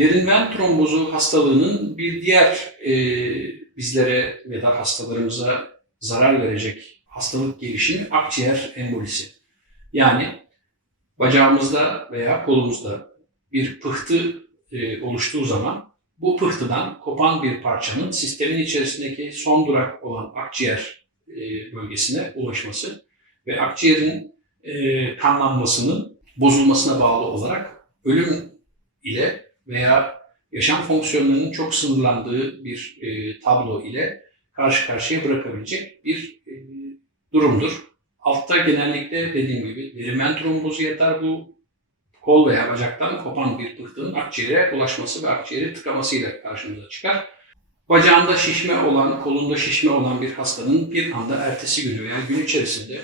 Derin ven trombozu hastalığının bir diğer e, bizlere ya da hastalarımıza zarar verecek hastalık gelişimi akciğer embolisi. Yani bacağımızda veya kolumuzda bir pıhtı e, oluştuğu zaman bu pıhtıdan kopan bir parçanın sistemin içerisindeki son durak olan akciğer e, bölgesine ulaşması ve akciğerin e, kanlanmasının bozulmasına bağlı olarak ölüm ile veya yaşam fonksiyonlarının çok sınırlandığı bir e, tablo ile karşı karşıya bırakabilecek bir e, durumdur. Altta genellikle dediğim gibi derimen trombozu yatar bu kol veya bacaktan kopan bir pıhtının akciğere ulaşması ve akciğeri tıkamasıyla karşımıza çıkar. Bacağında şişme olan, kolunda şişme olan bir hastanın bir anda ertesi günü veya gün içerisinde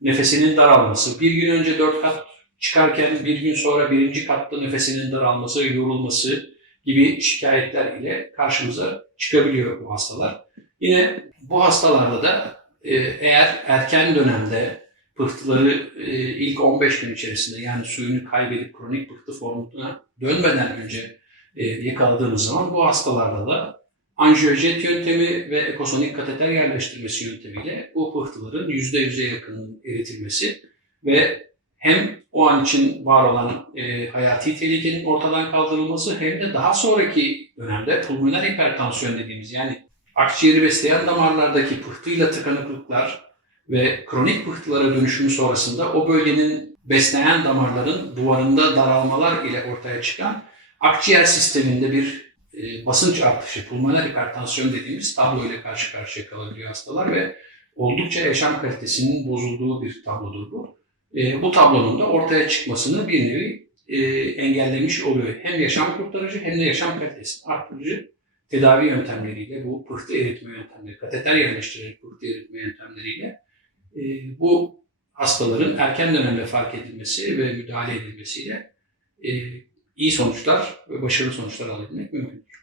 nefesinin daralması, bir gün önce dört kat çıkarken bir gün sonra birinci katta nefesinin daralması, yorulması gibi şikayetler ile karşımıza çıkabiliyor bu hastalar. Yine bu hastalarda da e, eğer erken dönemde pıhtıları e, ilk 15 gün içerisinde yani suyunu kaybedip kronik pıhtı formuna dönmeden önce e, yakaladığımız zaman bu hastalarda da anjiyojet yöntemi ve ekosonik kateter yerleştirmesi yöntemiyle bu pıhtıların %100'e yakın eritilmesi ve hem o an için var olan e, hayati tehlikenin ortadan kaldırılması hem de daha sonraki dönemde pulmoner hipertansiyon dediğimiz yani akciğeri besleyen damarlardaki pıhtıyla tıkanıklıklar ve kronik pıhtılara dönüşümü sonrasında o bölgenin besleyen damarların duvarında daralmalar ile ortaya çıkan akciğer sisteminde bir e, basınç artışı, pulmoner hipertansiyon dediğimiz tablo ile karşı karşıya kalabiliyor hastalar ve oldukça yaşam kalitesinin bozulduğu bir tablodur bu. E, bu tablonun da ortaya çıkmasını bir nevi e, engellemiş oluyor. Hem yaşam kurtarıcı hem de yaşam kalitesini arttırıcı tedavi yöntemleriyle, bu pıhtı eritme yöntemleri, kateter yerleştirerek pıhtı eritme yöntemleriyle e, bu hastaların erken dönemde fark edilmesi ve müdahale edilmesiyle e, iyi sonuçlar ve başarılı sonuçlar alabilmek mümkündür.